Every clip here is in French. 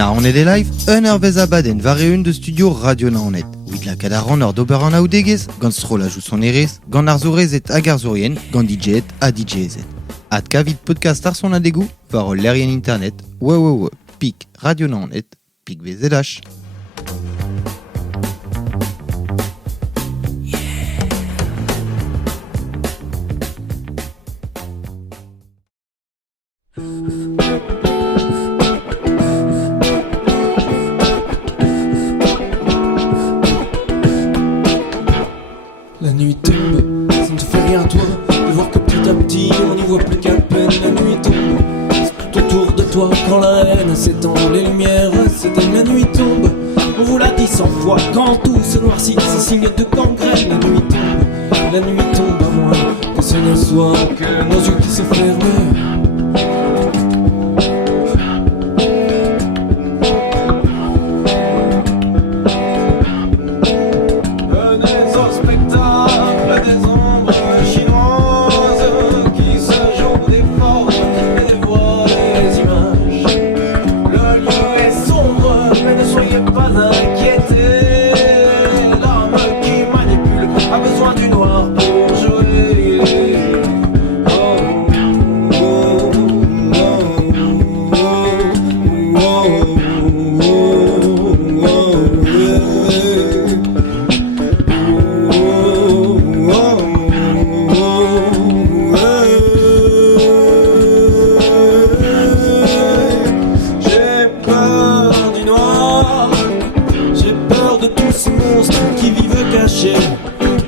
Naonet e live, un vez abaden vareun de studio Radio Naonet. Ouid la kadaran ur d'ober an aoudegez, gant strolaj ou son erez, gant arzourezet hag arzourien, gant DJet a DJezet. Ad kavit podcast ar son adegou, var ol lerien internet, pik Radio Naonet, pik VZH. La nuit tombe, ça ne te fait rien toi de voir que petit à petit on n'y voit plus qu'à peine. La nuit tombe, c'est tout autour de toi quand la haine s'étend, les lumières s'éteignent. La nuit tombe, on vous l'a dit 100 fois, quand tout se noircit, c'est signe de gangrène. La nuit tombe à moins que ce ne soit que nos yeux qui se ferment.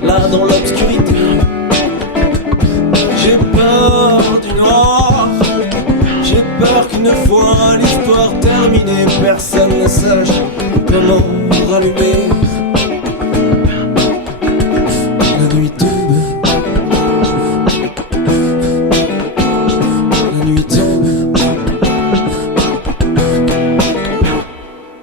Là dans l'obscurité, j'ai peur du noir. J'ai peur qu'une fois l'histoire terminée, personne ne sache comment rallumer. La nuit tombe, la nuit tombe,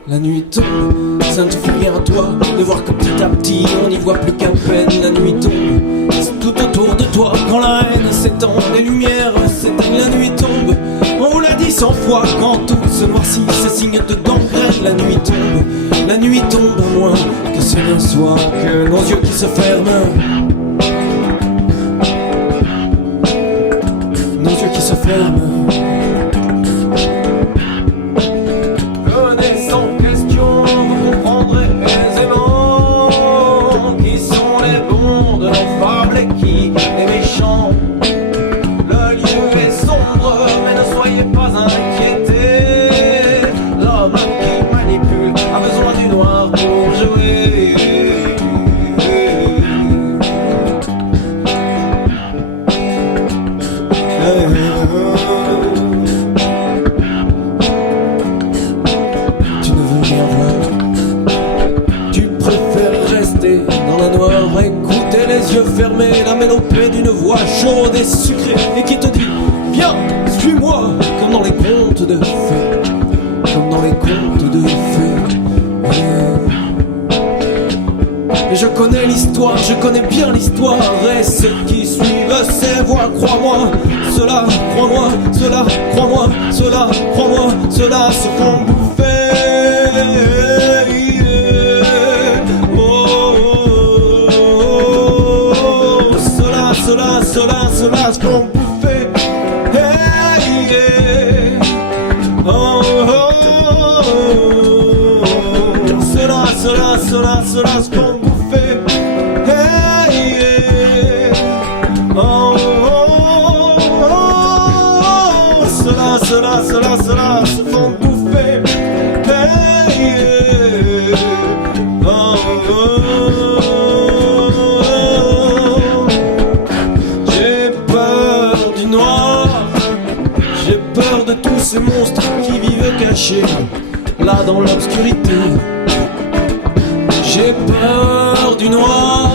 la nuit tombe. Ça ne te fait rien à toi de voir que petit à petit on n'y voit plus qu'à peine. La nuit tombe, c'est tout autour de toi quand la haine s'étend, les lumières s'éteignent. La nuit tombe, on vous l'a dit 100 fois, quand tout se noircit, c'est signe de gangrène. La nuit tombe à moins que ce ne soit que nos yeux qui se ferment. Nos yeux qui se ferment. Tu ne veux rien voir, tu préfères rester dans la noire, écouter les yeux fermés, la mélopée d'une voix chaude et sucrée, et qui te dit viens, suis-moi, comme dans les contes de fées, comme dans les contes de fées. Et je connais l'histoire, je connais bien l'histoire, et ceux qui suivent ces voix, crois-moi, cela, crois-moi, cela, crois-moi, cela, crois-moi, cela se font bouffer. Cela se font bouffer. Cela se font bouffer. Cela se font bouffer. J'ai peur du noir, j'ai peur de tous ces monstres qui vivent cachés là dans l'obscurité. J'ai peur du noir,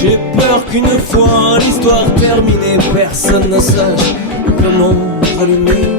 j'ai peur qu'une fois l'histoire terminée, personne ne sache comment rallumer.